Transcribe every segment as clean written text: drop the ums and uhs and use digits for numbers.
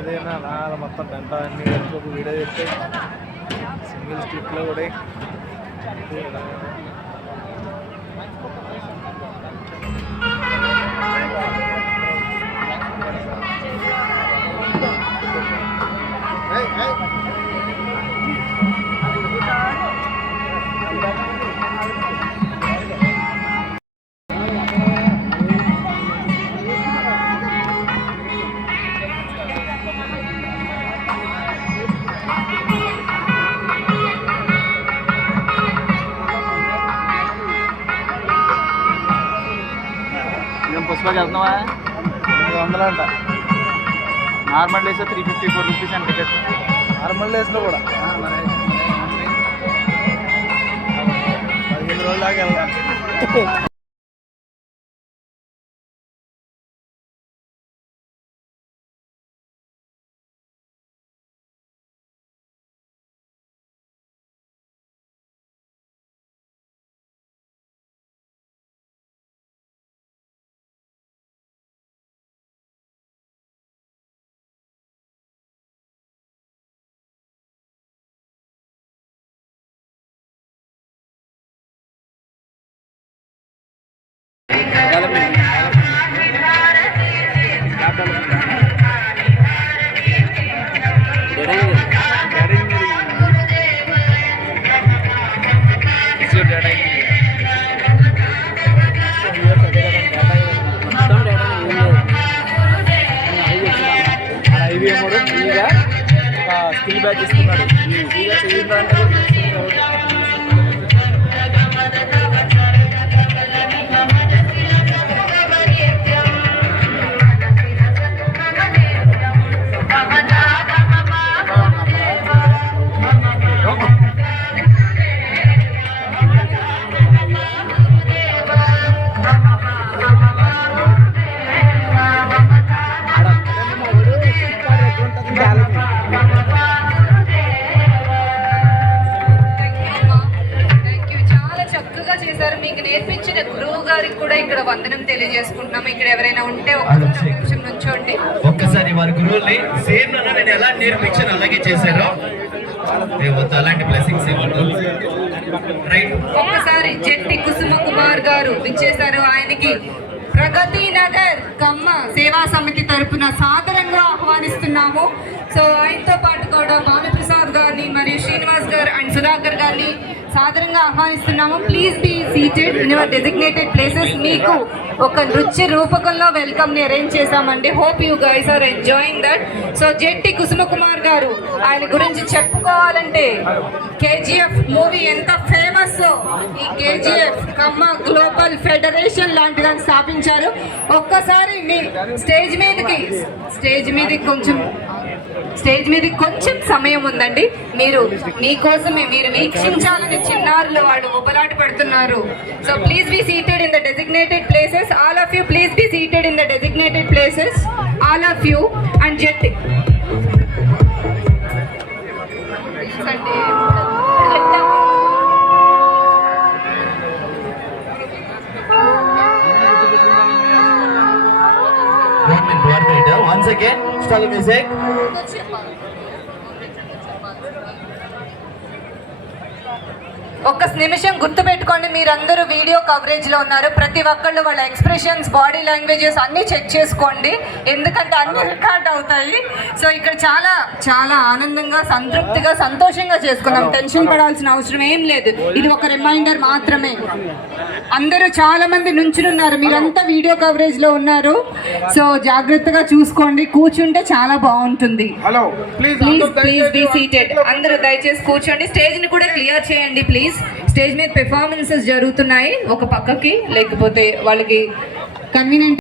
ఏదైనా అలా మొత్తం గంట అన్ని కలిపి ఒక వీడియో చెప్తే సింగిల్ స్ట్రిప్లో కూడా పుష్పకి వెళ్తున్నావా? 800 అంట. నార్మల్ డేస్ 354 రూపీస్ అండి టికెట్. నార్మల్ డేస్లో కూడా 15 రోజుల దాకా వెళ్దాం. స్కిల్ బ్యాచ్ ఇస్తున్నాడు. ఫ్రీగా చేయాలంటే మీకు నేర్పించిన గురువు గారికి కూడా ఇక్కడ వందనం తెలియజేసుకుంటున్నాము. ఇక్కడ ఎవరైనా ఉంటే నిమిషం నుంచోండి. ఒక్కసారి వారి గురువుల్ని సేమ్ నేను ఎలా నేర్పించాను అలాగే చేశారు. అలాంటి బ్లెస్సింగ్స్ ఒక్కసారి జెట్టి కుసుమ కుమార్ గారు విచ్చేశారు. ఆయనకి ప్రగతి నగర్ కమ్మ సేవా సమితి తరపున సాదరంగా ఆహ్వానిస్తున్నాము. సో ఆయనతో పాటు కూడా బాలప్రసాద్ గారిని మరియు శ్రీనివాస్ గారు అండ్ సుధాకర్ గారిని సాదరంగా ఆహ్వానిస్తున్నాము. Please be seated in your designated places. మీకు ఒక నృత్య రూపకంలో వెల్కమ్ని అరేంజ్ చేశామండి. Hope you guys are enjoying that. So Jetti Kusuma Kumar గారు, ఆయన గురించి చెప్పుకోవాలంటే కేజీఎఫ్ మూవీ ఎంత ఫేమస్, ఈ కేజీఎఫ్ కమ్మ గ్లోబల్ ఫెడరేషన్ లాంటి దాన్ని స్థాపించారు. ఒక్కసారి మీ స్టేజ్ మీదకి కొంచెం సమయం ఉందండి. మీకోసమే మీరు వీక్షించాలని చిన్నారులు వాళ్ళు ఉబలాట పడుతున్నారు. So please be seated in the designated places. All of you please be seated in the designated places. All of you and జెట్టి once again start the music. ఒక్క నిమిషం గుర్తుపెట్టుకోండి, మీరందరూ వీడియో కవరేజ్లో ఉన్నారు. ప్రతి ఒక్కళ్ళు వాళ్ళ ఎక్స్ప్రెషన్స్, బాడీ లాంగ్వేజెస్ అన్నీ చెక్ చేసుకోండి, ఎందుకంటే అన్నీ రికార్డ్ అవుతాయి. సో ఇక్కడ చాలా చాలా ఆనందంగా, సంతృప్తిగా, సంతోషంగా చేసుకుందాం. టెన్షన్ పడాల్సిన అవసరం ఏం లేదు. ఇది ఒక రిమైండర్ మాత్రమే. అందరూ చాలా మంది నుంచున్నారు, మీరంతా వీడియో కవరేజ్లో ఉన్నారు. సో జాగ్రత్తగా చూసుకోండి, కూర్చుంటే చాలా బాగుంటుంది. Please please be seated. అందరూ దయచేసి కూర్చోండి. స్టేజ్ని కూడా క్లియర్ చేయండి ప్లీజ్. స్టేజ్ మీద పెర్ఫార్మెన్సెస్ జరుగుతున్నాయి, ఒక పక్కకి లేకపోతే వాళ్ళకి కన్వీనియంట్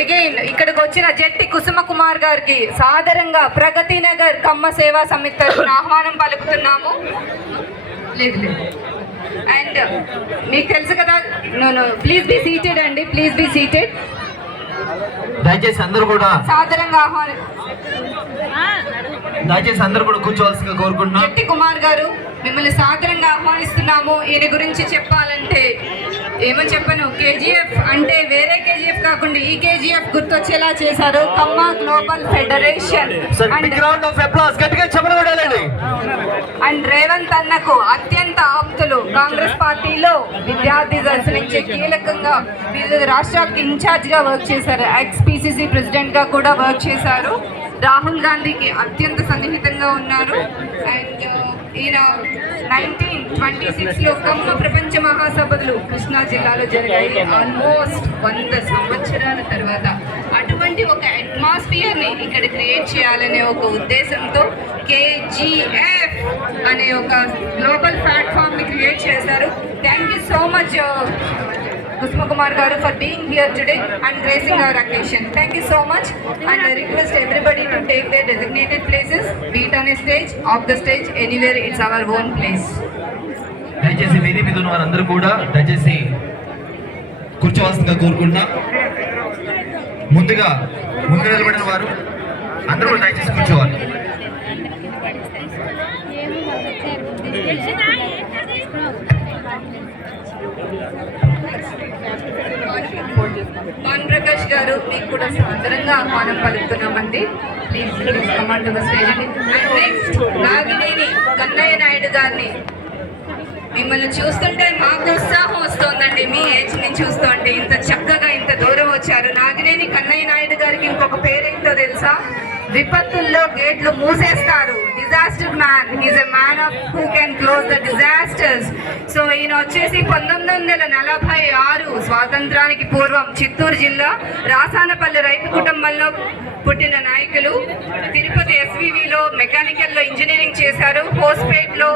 అగైన్ ఇక్కడికి వచ్చిన జట్టి కుసుమ కుమార్ గారికి సాదరంగా ప్రగతి నగర్ కమ్మ సేవా సమితి తరఫున ఆహ్వానం పలుకుతున్నాము. లేదు లేదు. అండ్ మీకు తెలుసు కదా, ప్లీజ్ బీ సీటెడ్ అండి, ప్లీజ్ బీ సీటెడ్. దయచేసి అందరూ కూడా సాదరంగా కూర్చోవలసిందిగా కోరుకుంటున్నాం. జట్టి కుమార్ గారు మిమ్మల్ని సాదరంగా ఆహ్వానిస్తున్నాము. ఈయన గురించి చెప్పాలంటే ఏమని చెప్పను, కేజీఎఫ్ అంటే వేరే కేజీఎఫ్ కాకుండా ఈ కేజీఎఫ్ గుర్తొచ్చేలా చేశారు. కమ్మ గ్లోబల్ ఫెడరేషన్ అండ్ రేవంత్ అన్నకు అత్యంత ఆప్తులు. కాంగ్రెస్ పార్టీలో విద్యార్థి దశ నుంచి కీలకంగా వివిధ రాష్ట్రాలకు ఇన్ఛార్జ్ గా వర్క్ చేశారు. ఎక్స్ పిసిసి ప్రెసిడెంట్ గా కూడా వర్క్ చేశారు. రాహుల్ గాంధీకి అత్యంత సన్నిహితంగా ఉన్నారు. అండ్ ఈయన 1926లో కమ్మ ప్రపంచ మహాసభలు కృష్ణా జిల్లాలో జరిగాయి. ఆల్మోస్ట్ 100 సంవత్సరాల తర్వాత అటువంటి ఒక అట్మాస్ఫియర్ని ఇక్కడ క్రియేట్ చేయాలనే ఒక ఉద్దేశంతో కేజీఎఫ్ అనే ఒక గ్లోబల్ ప్లాట్ఫామ్ని క్రియేట్ చేశారు. Thank you so much Kusuma Kumar garu for being here today and gracing our occasion. Thank you so much, and I request everybody to take their designated places, be it on a stage, off the stage, anywhere. It's our own place. దయచేసి వేదిక మీద ఉన్న వారందరూ కూడా దయచేసి కూర్చోవాల్సిందిగా కోరుకుంటున్నా. ముందు నిలబడిన వారు అందరూ కూడా దయచేసి కూర్చోవాలి. భాను ప్రకాష్ గారు మీకు కూడా సాదరంగా ఆహ్వానం పలుకుతున్నామండి. Please come on to the stage అండి. అండ్ నెక్స్ట్ నాగినేని కన్నయ్య నాయుడు గారిని మిమ్మల్ని చూస్తుంటే మాకు ఉత్సాహం వస్తుందండి. మీ ఏజ్ ని చూస్తుంటే ఇంత చక్కగా ఇంత దూరం వచ్చారు. నాగినేని కన్నయ్య నాయుడు గారికి ఇంకొక పేరేంటో తెలుసా? విపత్తుల్లో గేట్లు మూసేస్తారు. Disaster man. Is a man of who can close the disasters. So ఈయన వచ్చేసి 1946 స్వాతంత్రానికి పూర్వం చిత్తూరు జిల్లా రాసానపల్లి రైతు కుటుంబంలో పుట్టిన నాయకులు. తిరుపతి ఎస్వివిలో మెకానికల్లో ఇంజనీరింగ్ చేశారు. హోస్పేట్లో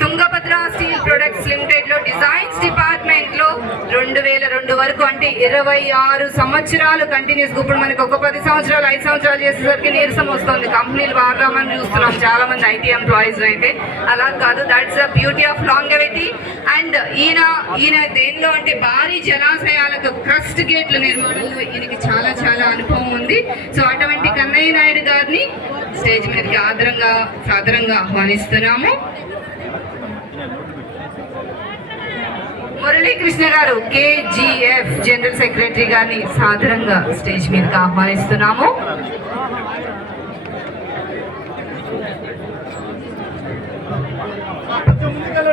తుంగభద్ర స్టీల్ ప్రొడక్ట్స్ లిమిటెడ్లో డిజైన్స్ డిపార్ట్మెంట్లో 2002 వరకు అంటే 26 సంవత్సరాలు కంటిన్యూస్. ఇప్పుడు మనకి ఒక 10 సంవత్సరాలు 5 సంవత్సరాలు చేసేసరికి నీరసం వస్తుంది. కంపెనీలు వాడరామని చూస్తున్నాం చాలా మంది ఐటీ ఎంప్లాయీస్ అయితే. అలా కాదు, that's the beauty of longevity. And ఈయన దేనిలో అంటే భారీ జలాశయాలకు క్రస్ట్ గేట్ల నిర్మాణంలో ఈయనకి చాలా అనుభవం ఉంది. సో అటువంటి కన్నయ్య నాయుడు గారిని స్టేజ్ మీదకి సాదరంగా ఆహ్వానిస్తున్నాము. మురళీకృష్ణ గారు కేజీఎఫ్ జనరల్ సెక్రటరీ గారిని సాదరంగా స్టేజ్ మీదకి ఆహ్వానిస్తున్నాము.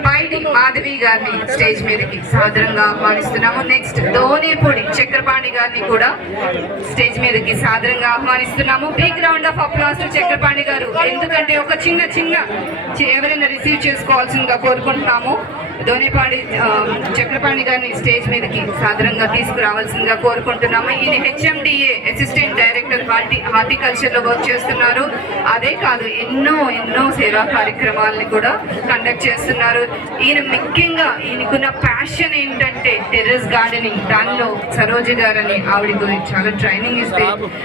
పైడి మాధవి గారిని స్టేజ్ మీదకి సాదరంగా ఆహ్వానిస్తున్నాము. నెక్స్ట్ ధోనేపూడి చక్రపాణి గారిని కూడా స్టేజ్ మీదకి సాదరంగా ఆహ్వానిస్తున్నాము. Big round of applause to Chakrapani గారు. ఎందుకంటే ఒక చిన్న ఎవరైనా రిసీవ్ చేసుకోవాల్సిందిగా కోరుకుంటున్నాము. ధోనేపాడి చక్రపాణి గారిని స్టేజ్ మీదకి సాదరంగా తీసుకురావాల్సిందిగా కోరుకుంటున్నాము. ఈయన HMDA అసిస్టెంట్ డైరెక్టర్ హార్టికల్చర్ లో వర్క్ చేస్తున్నారు. అదే కాదు ఎన్నో సేవా కార్యక్రమాలని కూడా కండక్ట్ చేస్తున్నారు. ఈయన ముఖ్యంగా ఈయనకున్న ప్యాషన్ ఏంటంటే టెర్రస్ గార్డెనింగ్. దానిలో సరోజ గారని ఆవిడ గురించి చాలా ట్రైనింగ్ ఇస్తే